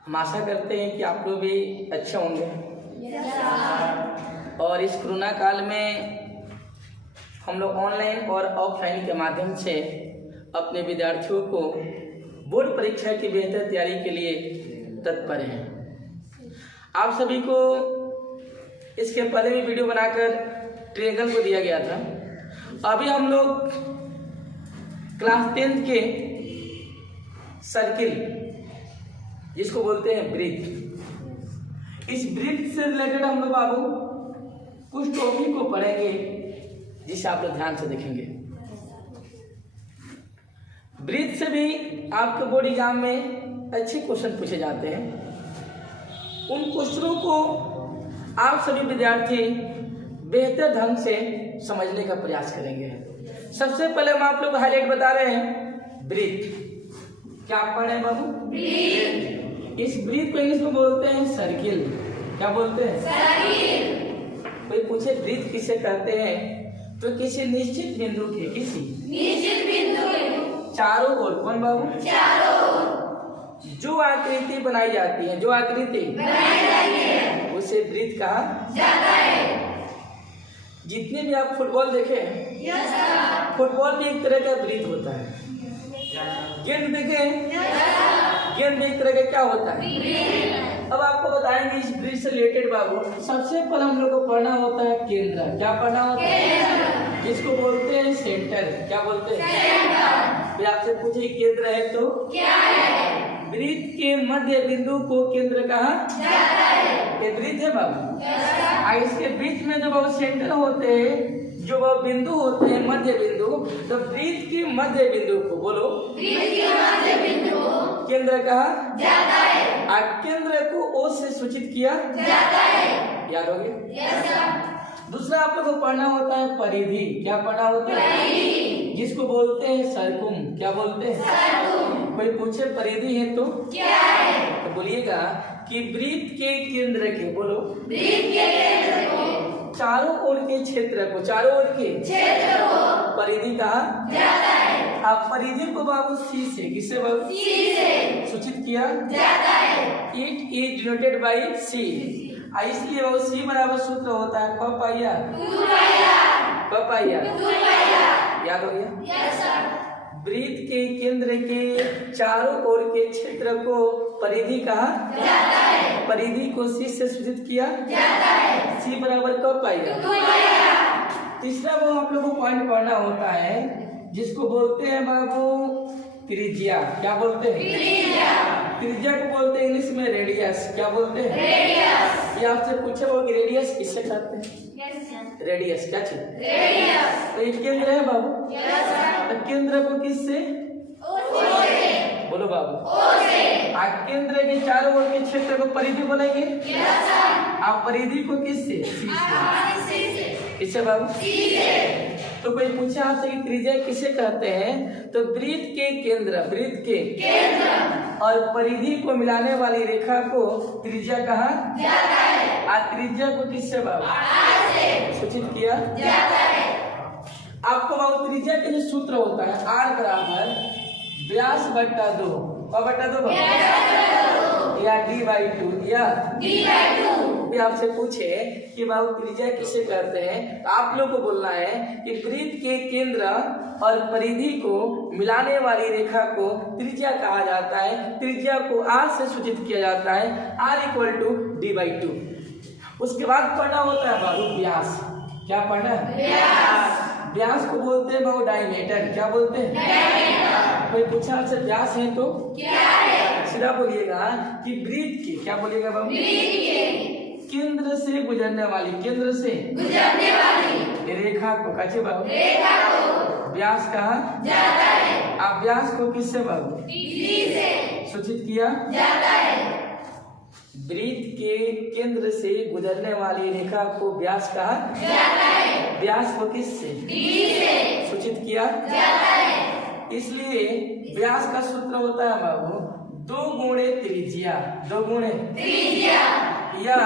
हम आशा करते हैं कि आप लोग भी अच्छे होंगे। और इस कोरोना काल में हम लोग ऑनलाइन और ऑफलाइन के माध्यम से अपने विद्यार्थियों को बोर्ड परीक्षा की बेहतर तैयारी के लिए तत्पर हैं। आप सभी को इसके पहले भी वीडियो बनाकर ट्रेगन को दिया गया था। अभी हम लोग क्लास 10 के सर्किल जिसको बोलते हैं वृत्त, इस वृत्त से रिलेटेड हम लोग बाबू कुछ टॉपिक को पढ़ेंगे जिसे आप लोग ध्यान से देखेंगे। वृत्त से भी आपके बोर्ड एग्जाम में अच्छे क्वेश्चन पूछे जाते हैं। उन क्वेश्चनों को आप सभी विद्यार्थी बेहतर ढंग से समझने का प्रयास करेंगे। सबसे पहले हम आप लोग हाईलाइट बता रहे हैं वृत्त। क्या पढ़ रहे हैं बाबू? वृत्त। इस वृत्त को इंग्लिश में बोलते हैं सर्किल। क्या बोलते हैं? सर्किल। कोई पूछे वृत्त किसे कहते हैं तो किसी निश्चित बिंदु के चारों ओर, कौन बाबू? चारों ओर जो आकृति बनाई जाती है, जो आकृति बनाई जाती है उसे वृत्त कहा जाता है। जितने भी आप फुटबॉल देखे, फुटबॉल भी एक तरह का वृत्त होता है। गेंद देखे, गेंद भी एक तरह का क्या होता है। अब आपको बताएंगे इस वृत्त से रिलेटेड बाबू। सबसे पहले हम लोग को पढ़ना होता है केंद्र। क्या पढ़ना होता है? जिसको बोलते हैं सेंटर। क्या बोलते हैं? सेंटर। फिर आपसे पूछे केंद्र है तो क्या है? वृत्त के मध्य बिंदु को केंद्र कहा जाता है। ये वृत्त है बाबू। इसके बीच में जो बाबू सेंटर होते हैं, जो बाबू बिंदु होते हैं मध्य बिंदु, तो वृत्त के मध्य बिंदु को बोलो वृत्त के मध्य बिंदु केंद्र कहा जाता है। केंद्र को ओ से सूचित किया जाता है। याद हो गया? Yes sir. दूसरा आप लोग को पढ़ना होता है परिधि। क्या पढ़ना होता है? परिधि। जिसको बोलते हैं सरकुम। क्या बोलते हैं? सरकुम। कोई पूछे परिधि है तो क्या है तो बोलिएगा कि वृत्त के केंद्र के, बोलो वृत्त के केंद्र को चारों ओर के क्षेत्र को, चारों ओर के क्षेत्र को परिधि कहा जाता है। आप परिधि को बाबू सी से, किससे बाबू? सी से सूचित किया जाता है। इट इज डिनोटेड बाय सी। इसलिए वो सी बराबर सूत्र होता है क पाइया क पाइया। याद हो गया? Yes sir. वृत्त के केंद्र के चारों ओर के क्षेत्र को परिधि कहा जाता है। परिधि को सी से सूचित किया जाता है। सी बराबर क पाइया। तीसरा वो आप लोगों को पॉइंट पढ़ना होता है जिसको बोलते हैं बाबू त्रिज्या। क्या बोलते हैं? त्रिज्या को बोलते हैं इंग्लिश में रेडियस। क्या बोलते हैं? रेडियस। ये आपसे पूछे वो कि रेडियस किससे कहते हैं? रेडियस क्या चीज? रेडियस। तो ये केंद्र है बाबू। तो केंद्र को किससे? ओ से। बोलो बाबू। ओ से। केंद्र के चारों ओर के क्षेत्र को परिधि बोलेंगे। आप परिधि को किससे? सी से। किससे बाबू? सी से। तो कोई पूछे आपसे कि त्रिज्या किसे कहते हैं तो वृत्त के केंद्र, वृत्त के केंद्र और परिधि को मिलाने वाली रेखा को त्रिज्या कहा जाता है। त्रिज्या को किससे बाबू? आर से सूचित किया जाता है। आपको बाबू त्रिज्या के जो सूत्र होता है आर बराबर व्यास बट्टा 2 और बट्टा 2 या d/2 या d/2। आपसे पूछे कि बाबू त्रिज्या किसे कहते हैं तो आप लोग को बोलना है कि वृत्त के केंद्र और परिधि को मिलाने वाली रेखा को त्रिज्या कहा जाता है। त्रिज्या को आर से सूचित किया जाता है। r = d/2। उसके बाद पढ़ना होता है बाबू व्यास। क्या पढ़ना है? व्यास। व्यास को बोलते हैं बाबू डायमीटर। क्या बोलते हैं? डायमीटर। कोई पूछा आपसे व्यास है तो क्या है? सीधा बोलिएगा कि वृत्त के, क्या बोलिएगा बाबू? वृत्त के केंद्र से गुजरने वाली, केंद्र से गुजरने वाली रेखा को कचे बाबू? रेखा को व्यास कहा जाता है। आप व्यास को किससे बाबू? से सूचित किया जाता है। वृत्त के केंद्र से गुजरने वाली रेखा को व्यास कहा जाता है। व्यास को किससे? से सूचित किया जाता है। इसलिए व्यास का सूत्र होता है बाबू 2 गुणे त्रिज्या, 2 गुणे त्रिज्या या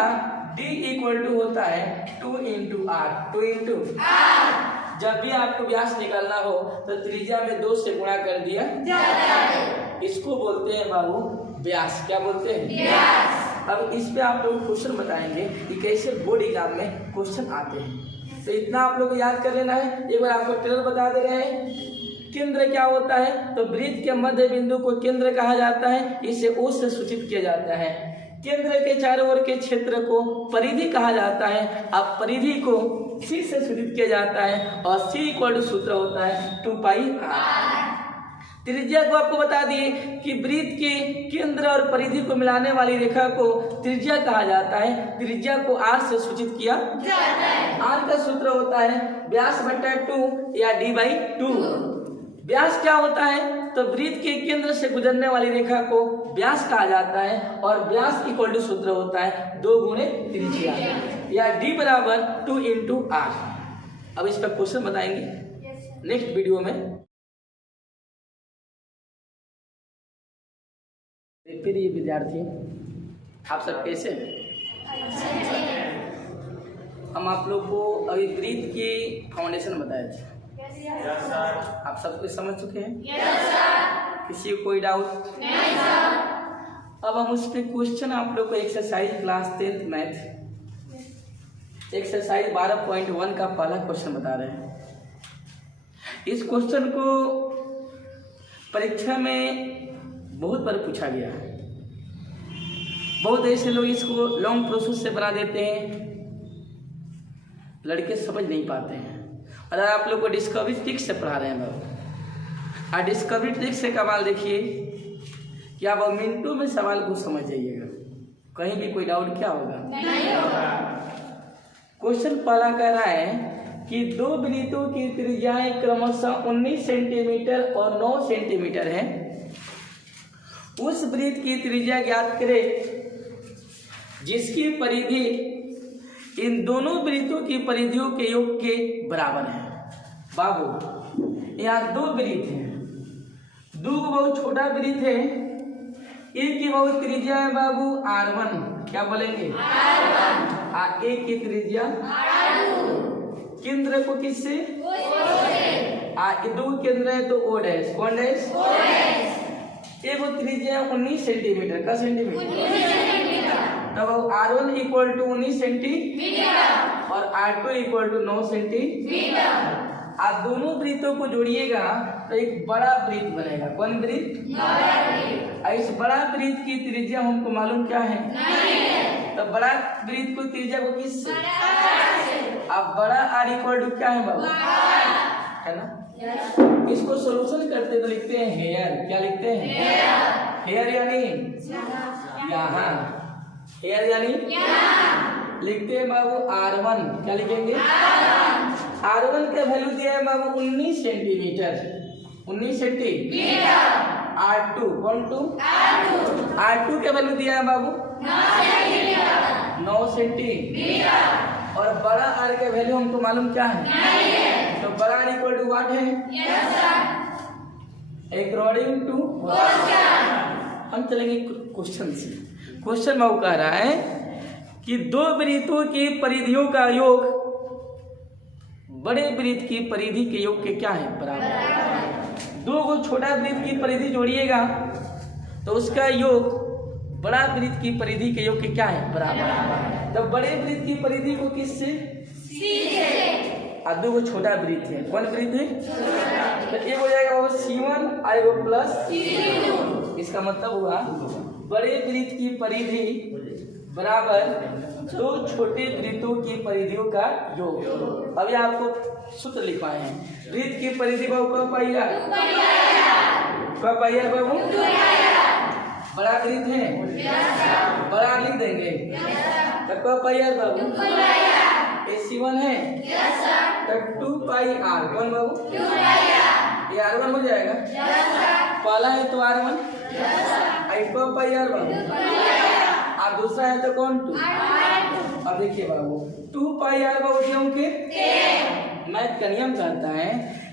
d = होता है 2 × r, 2 × r। जब भी आपको व्यास निकालना हो तो त्रिज्या में 2 से गुणा कर दिया जाता है। इसको बोलते हैं बाबू व्यास। क्या बोलते हैं? व्यास। अब इस पे आप लोग क्वेश्चन बताएंगे कि कैसे बोर्ड एग्जाम में क्वेश्चन आते हैं। तो इतना आप लोग को याद कर लेना है। एक बार आपको ट्रेलर बता दे रहे हैं। केंद्र क्या होता है? तो वृत्त के मध्य बिंदु को केंद्र कहा जाता है। इसे ओ से सूचित किया जाता है। केंद्र के चारों ओर के क्षेत्र को परिधि कहा जाता है। अब परिधि को सी से सूचित किया जाता है और सी इक्वल टू सूत्र होता है 2 पाई आर। त्रिज्या को आपको बता दिए कि वृत्त के केंद्र और परिधि को मिलाने वाली रेखा को त्रिज्या कहा जाता है। त्रिज्या को आर से सूचित किया जाता है। आर का सूत्र होता है व्यास बटा 2 या d/2। व्यास क्या होता है? तो वृत्त के केंद्र से गुजरने वाली रेखा को व्यास कहा जाता है और व्यास इक्वल टू सूत्र होता है 2 गुणे त्रिज्या या d बराबर 2 × r। अब इस पर क्वेश्चन बताएंगे नेक्स्ट वीडियो में। फिर ये विद्यार्थी आप सब कैसे हैं? हम आप लोग को अभी वृत्त की फाउंडेशन बताए थे। आप सब कुछ समझ चुके हैं? किसी को कोई डाउट? नहीं सर। अब हम उस पे क्वेश्चन आप लोग को exercise class 10th math exercise 12.1 का पहला क्वेश्चन बता रहे हैं। इस क्वेश्चन को परीक्षा में बहुत बार पूछा गया है। बहुत ऐसे लोग इसको लॉन्ग प्रोसेस से बना देते हैं, लड़के समझ नहीं पाते हैं। और आप लोग को डिस्कवरी ट्रिक्स से पढ़ा रहे हैं बाबू। और डिस्कवरी ट्रिक्स से कमाल देखिए कि आप मिनटों में सवाल को समझ जाइएगा, कहीं भी कोई डाउट क्या होगा? नहीं होगा। क्वेश्चन पहला कह रहा है कि 2 वृत्तों की त्रिज्याएं क्रमशः 19 सेंटीमीटर और 9 सेंटीमीटर है। उस वृत्त की त्रिज्या ज्ञात करें जिसकी परिधि इन दोनों वृत्तों की परिधियों के योग के बराबर है। बाबू यहाँ 2 वृत्त हैं, 2 बहुत छोटा वृत्त है, एक की बहुत त्रिज्या है बाबू r1। क्या बोलेंगे? r1। एक की त्रिज्या r2। केंद्र को किससे? दो केंद्र है तो o डैश। कौन डैश? o dash. एक वो त्रिज्या 19 सेंटीमीटर का सेंटीमीटर। तब r1 इक्वल टू 19 सेंटीमीटर और r2 इक्वल टू 9 सेंटीमीटर। आप दोनों वृत्तों को जोड़िएगा तो एक बड़ा वृत्त बनेगा। कौन वृत्त? बड़ा वृत्त। इस बड़ा वृत्त की त्रिज्या हमको मालूम क्या है? नहीं है। तो बड़ा वृत्त को त्रिज्या को किससे? अब बड़ा r इक्वल टू क्या है बाबू? है ना? इसको सोल्यूशन करते तो लिखते हैं हेयर। क्या लिखते हैं? हेयर यानी यहाँ, हेयर यानी लिखते हैं बाबू r1। क्या लिखेंगे? r1 का वैल्यू दिया है बाबू 19 सेंटीमीटर। 19 सेंटीमीटर। r2 कौन टू? r2 का वैल्यू दिया है बाबू 9 सेंटीमीटर। और बड़ा r का वैल्यू हमको मालूम क्या है? नहीं है। तो बड़ा r इक्वल टू व्हाट है? Yes sir. अकॉर्डिंग टू हम चलेंगे क्वेश्चन से। क्वेश्चन में वो कह रहा है कि 2 वृत्तों की परिधियों का योग बड़े वृत्त की परिधि के योग के क्या है? बराबर। 2 को छोटा वृत्त की परिधि जोड़िएगा तो उसका योग बड़ा वृत्त की परिधि के योग के क्या है? बराबर। तो बड़े वृत्त की परिधि को किससे? सी से। और 2 को छोटा वृत्त है। कौन वृत्त है? तो एक हो जाएगा वो C1 और वो प्लस C2। इसका मतलब हुआ बड़े वृत्त की परिधि बराबर 2 छोटे वृत्तों की परिधियों का योग। अभी आपको सूत्र लिखवाए हैं। वृत्त की परिधि बाबू कब पाइया? कब पाइया बाबू? बड़ा वृत्त है, बड़ा लिख देंगे। तो कब पाइया बाबू? C1 है तो 2 पाई r। कौन बाबू? ये r1 हो जाएगा। पहला है तो r1। कब पाई r बाबू? और दूसरा है तो कौन? 2। अब देखिए बाबू 2 पाई r बाबू क्योंकि मैथ का नियम कहता है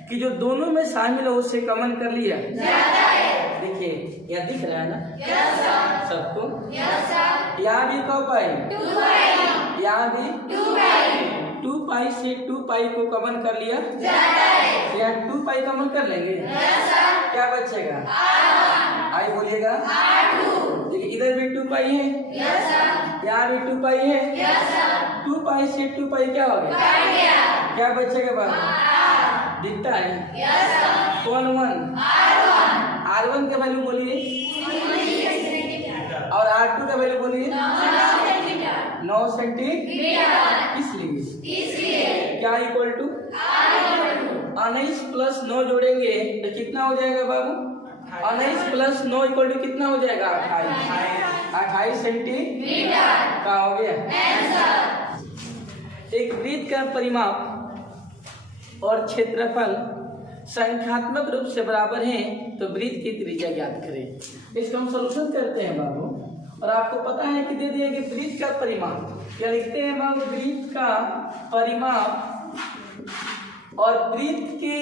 कि जो दोनों में शामिल हो उससे कॉमन कर लिया। देखिए यहाँ दिख रहा है ना सबको? यहाँ भी कब पाई? यहाँ भी 2 पाई से 2 पाई को कॉमन कर लिया या 2 पाई कॉमन कर लेंगे क्या बचेगा आई बोलिएगा देखिए इधर भी 2 पाई है यहाँ भी 2 पाई है 2 पाई से 2 पाई क्या हो गया क्या बचेगा बाबू दिखता है कौन 1 R1 का वैल्यू बोलिए और R2 का वैल्यू बोलिए 9 सेंटीमीटर इसलिए क्या इक्वल टू 19 प्लस 9 जोड़ेंगे तो कितना हो जाएगा बाबू 19 प्लस 9 इक्वल टू कितना हो जाएगा 28 सेंटीमीटर का हो गया। एक वृत्त का परिमाप और क्षेत्रफल संख्यात्मक रूप से बराबर है तो वृत्त की त्रिज्या ज्ञात करें। इसका हम सॉल्यूशन करते हैं बाबू और आपको पता है कि दे दिया कि वृत्त का परिमाप क्या लिखते हैं बाबू वृत्त का परिमाप और वृत्त के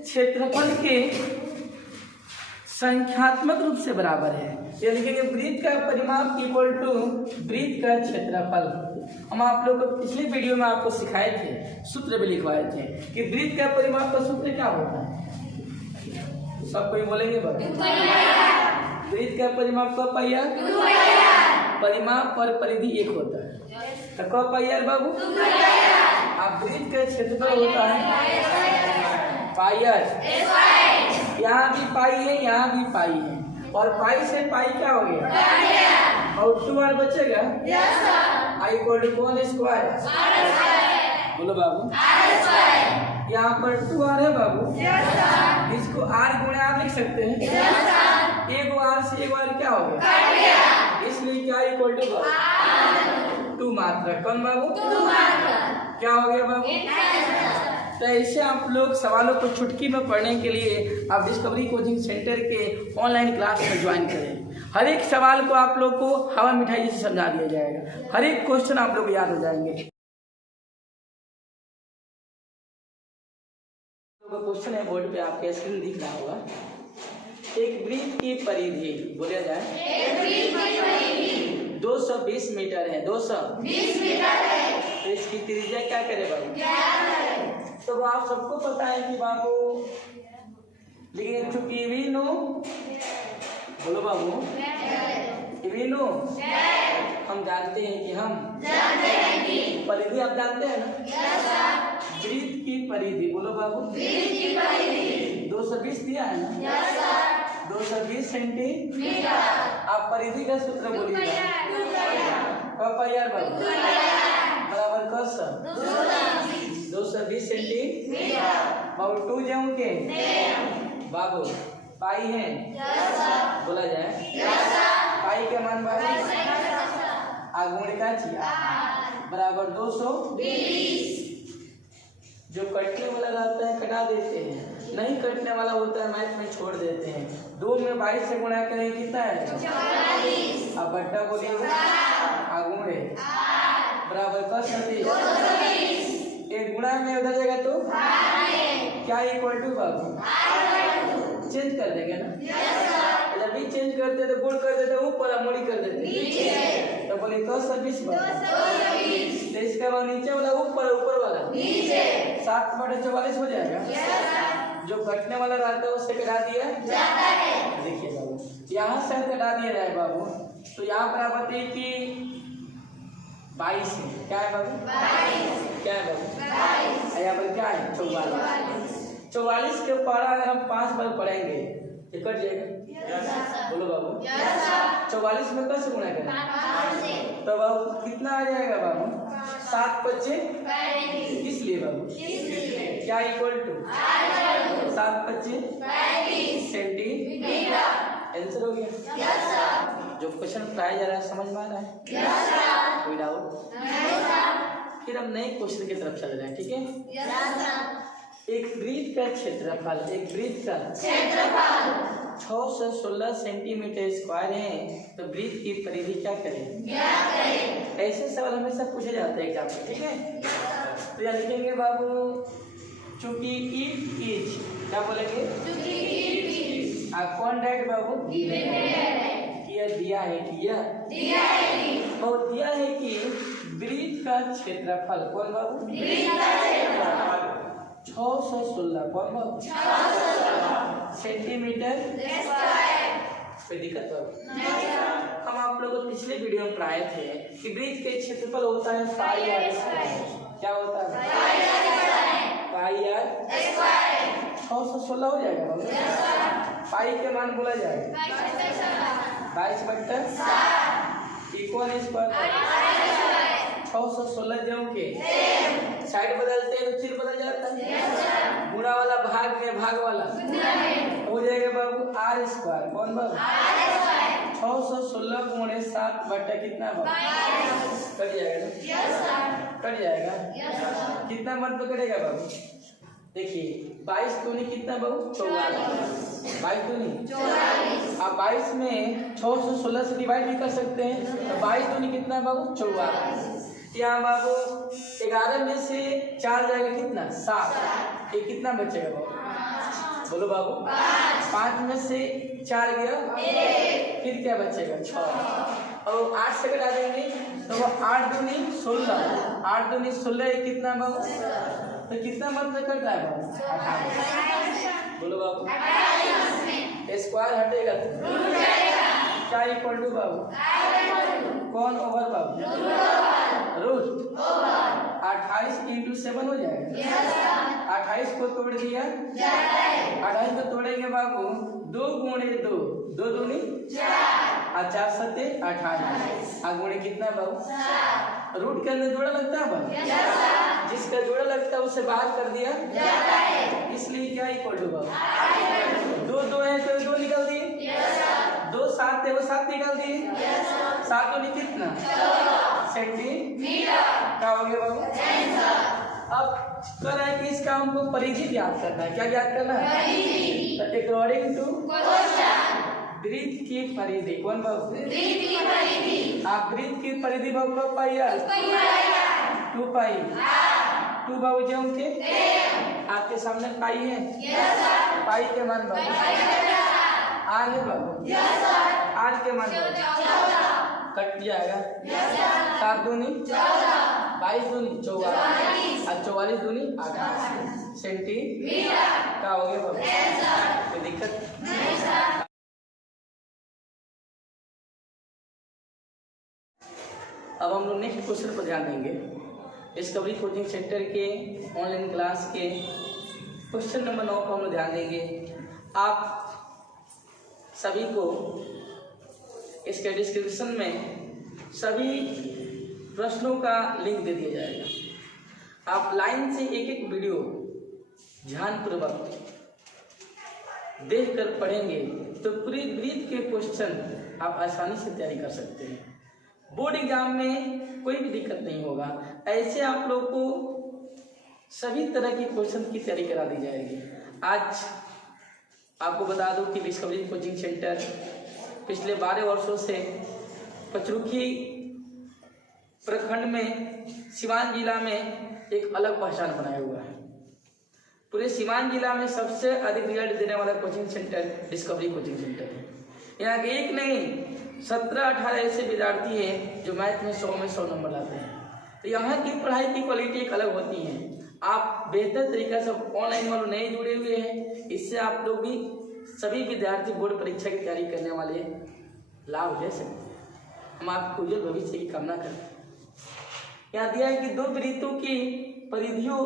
क्षेत्रफल के संख्यात्मक रूप से बराबर है। ये लिखेंगे वृत्त का परिमाप इक्वल टू वृत्त का क्षेत्रफल। हम आप लोग को पिछले वीडियो में आपको सिखाए थे सूत्र भी लिखवाए थे कि वृत्त का परिमाप का सूत्र क्या होता है सब कोई बोलेंगे वृत्त का परिमाप का पाइया परिमाप और परिधि एक होता है तो कब पाइया बाबू अब वृत्त का क्षेत्रफल होता है पाइयर यहाँ भी पाई है यहाँ भी पाई है और पाई से पाई क्या हो गया और 2r बचेगा आई इक्वल टू कौन स्क्वायर बोलो बाबू यहाँ पर 2r है बाबू इसको r गुणे r लिख सकते हैं एक r से एक r क्या हो गया इसलिए क्या इक्वल टू 2 मात्रा कौन बाबू क्या हो गया बाबू। तो ऐसे आप लोग सवालों को चुटकी में पढ़ने के लिए आप डिस्कवरी कोचिंग सेंटर के ऑनलाइन क्लास में ज्वाइन करें। हर एक सवाल को आप लोग को हवा मिठाई जैसे समझा दिया जाएगा हर एक क्वेश्चन आप लोग याद हो जाएंगे। क्वेश्चन है बोर्ड पे आपके स्क्रीन दिख रहा होगा एक वृत्त की परिधि बोला जाए 220 मीटर है 220 मीटर है तो इसकी त्रिज्या क्या करे बाबू तो आप सबको पता है कि बाबू लेकिन चूंकि वीनो बोलो बाबू वीनो हम जानते हैं कि परिधि आप जानते हैं ना वृत्त की परिधि बोलो बाबू 220 दिया है ना 220 सेंटीमीटर आप परिधि का सूत्र बोलिएगा कब यार बाबू बराबर कस 220 सेंटीमीटर बाबू 2 जाऊंगे बाबू पाई है बोला जाए पाई का मान बाबू आगुण का बराबर 220 जो कटने वाला रहता है कटा देते हैं नहीं कटने वाला होता है मैथ में छोड़ देते हैं 2 में 22 से गुणा करें कितना है अब बट्टा बोलिएगा आगुण बराबर का 37 एक गुणा में उधर जाएगा तो क्या इक्वल टू बाबू चेंज कर देंगे ना जब भी चेंज करते तो गुण कर देते ऊपर मोड़ी कर देते तो बोले 220 तो इसका बाद नीचे वाला ऊपर वाला 7/44 हो जाएगा जो कटने वाला रहता है उससे कटा दिया देखिए बाबू यहाँ से कटा दिया जाए बाबू तो यहाँ पर आप बताइए कि 22 है क्या है बाबू क्या है बाबू यहाँ पर क्या है 44 के पढ़ा अगर हम 5 बार पढ़ेंगे तो कट जाएगा बोलो बाबू 44 में कैसे गुणा करें तो बाबू कितना आ जाएगा बाबू 7×5 इसलिए बाबू क्या इक्वल टू 7×5 सेंटीमीटर आंसर हो गया जो क्वेश्चन पढ़ाया जा रहा है समझ में आ रहा है कोई डाउट फिर हम नए क्वेश्चन की तरफ चल रहे हैं ठीक है एक वृत्त का क्षेत्रफल 6 से 16 सेंटीमीटर स्क्वायर है तो वृत्त की परिधि क्या करें ऐसे सवाल हमेशा पूछे जाते हैं एग्जाम में ठीक है तो यहाँ लिखेंगे बाबू चूंकि इट इज क्या बोलेंगे कौन डाइट बाबू दिया है कि बहुत दिया है कि वृत्त का क्षेत्रफल कौन बाबू? 616 कौन बाबू? सेंटीमीटर कोई दिक्कत बाबू? हम आप लोगों को पिछले वीडियो में पढ़ाए थे कि वृत्त के क्षेत्रफल होता है पाई आर स्क्वायर। क्या होता है? पाई आर स्क्वायर। 616 हो जाएगा बाबू। पाई के मान बोला जाएगा 22/7 इक्वल स्क्वायर 616 जो के साइड बदलते हैं तो चिन्ह बदल जाता है। गुणा वाला भाग में भाग वाला हो जाएगा बाबू आर स्क्वायर कौन बाबू? 616 गुणे 7 बटा कितना बाबू? कट जाएगा ना? कट जाएगा। कितना मत तो कटेगा बाबू? देखिए 22 दूनी कितना बाबू? 44। 22 दूनी 44। आप 22 में 616 से डिवाइड भी कर सकते हैं तो 22 दूनी कितना बाबू? 44। यहाँ बाबू 11 में से 4 जाएगा कितना? 7। ये कितना बचेगा बाबू? बोलो बाबू। 5 में से 4 गया फिर क्या बचेगा? 6। और 8 से घटा देंगे तो वो 8 दूनी 16। 8 दूनी 16 कितना बाबू? तो कितना मतलब करता है बाबू? 28। बोलो बाबू। स्क्वायर हटेगा तो क्या इक्वल टू बाबू? कौन ओवर बाबू? रूट 28 × 7 हो जाएगा। 28 को तोड़ दिया 28 को तोड़ेंगे बाबू 2 गुणे 2 2 दूनी 4 4 7 28 गुणे कितना बाबू? रूट के अंदर जोड़ा लगता है बाबू? जिसका जोड़ा लगता है उसे बाहर कर दिया इसलिए क्या इक्वल टू बाबू? 2 2 है तो 2 निकल दिए 2 7 है वो 7 निकाल दिए 7 दूनी कितना? सेंटीमीटर। क्या हो गया बाबू? अब कर है कि इसका हमको परिधि ज्ञात करना है। क्या ज्ञात करना है? अकॉर्डिंग टू वृत्त की परिधि कौन बाबू? आप वृत्त की परिधि बाबू पाई आर 2 पाई 2 बाबू जो के आपके सामने पाई है पाई के मान बाबू आर है बाबू आर के मान कट जाएगा 7 दूनी 22 दूनी 44 और 44 दूनी 28 सेंटीमीटर। क्या हो गया बाबू? कोई दिक्कत? अब हम लोग नेक्स्ट क्वेश्चन पर ध्यान देंगे। डिस्कवरी कोचिंग सेंटर के ऑनलाइन क्लास के क्वेश्चन नंबर 9 पर हम लोग ध्यान देंगे। आप सभी को इसके डिस्क्रिप्शन में सभी प्रश्नों का लिंक दे दिया जाएगा। आप लाइन से एक एक वीडियो ध्यानपूर्वक देखकर पढ़ेंगे तो पूरी वृत्त के क्वेश्चन आप आसानी से तैयारी कर सकते हैं। बोर्ड एग्जाम में कोई भी दिक्कत नहीं होगा। ऐसे आप लोग को सभी तरह के क्वेश्चन की तैयारी करा दी जाएगी। आज आपको बता दूं कि डिस्कवरी कोचिंग सेंटर पिछले 12 वर्षों से पचरुखी प्रखंड में सिवान जिला में एक अलग पहचान बनाया हुआ है। पूरे सिवान जिला में सबसे अधिक रिजल्ट देने वाला coaching centre discovery coaching centre है। यहाँ के एक नहीं 17-18 ऐसे विद्यार्थी हैं जो मैथ में 100 में 100 नंबर लाते हैं। तो यहाँ की पढ़ाई की क्वालिटी एक अलग होती है। आप बेहतर तरीका से ऑनलाइन वालों नए जुड़े हुए हैं, इससे आप लोग भी सभी विद्यार्थी बोर्ड परीक्षा की तैयारी करने वाले लाभ ले सकते हैं। हम आपको उज्जवल भविष्य की कामना करते हैं। यहाँ दिया है कि 2 वृत्तों की परिधियां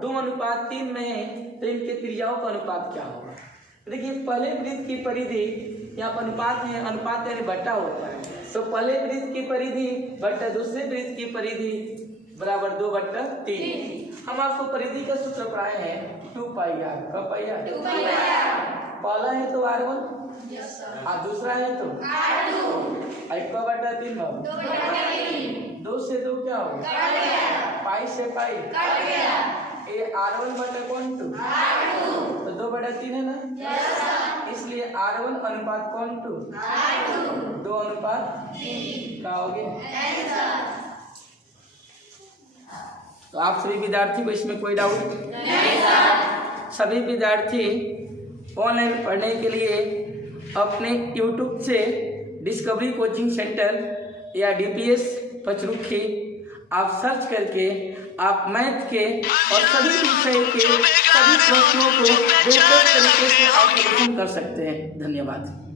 2:3 में है तो इनके त्रिज्याओं का अनुपात क्या होगा? देखिए पहले वृत्त की परिधि यहाँ पर अनुपात है, अनुपात यानी बट्टा होता है। तो पहले वृत्त की परिधि बट्टा दूसरे वृत्त की परिधि बराबर 2/3। हम आपको परिधि का सूत्र पढ़ाए हैं 2 पाई आर। कब पाई आर? पहला है तो R1 और दूसरा है तो R2। 1/3 बाबू 2 से 2 क्या होगा? पाई से पाई ये R1/2 तो 2/3 है ना। इसलिए R1 अनुपात कौन टू 2:3 का हो गया। तो आप सभी विद्यार्थी को इसमें कोई डाउट नहीं सर? सभी विद्यार्थी ऑनलाइन पढ़ने के लिए अपने YouTube से डिस्कवरी कोचिंग सेंटर या DPS पचरुखी आप सर्च करके आप मैथ के और सभी विषय के सभी प्रश्नों को बेहतर तरीके से आप सॉल्यूशन कर सकते हैं। धन्यवाद।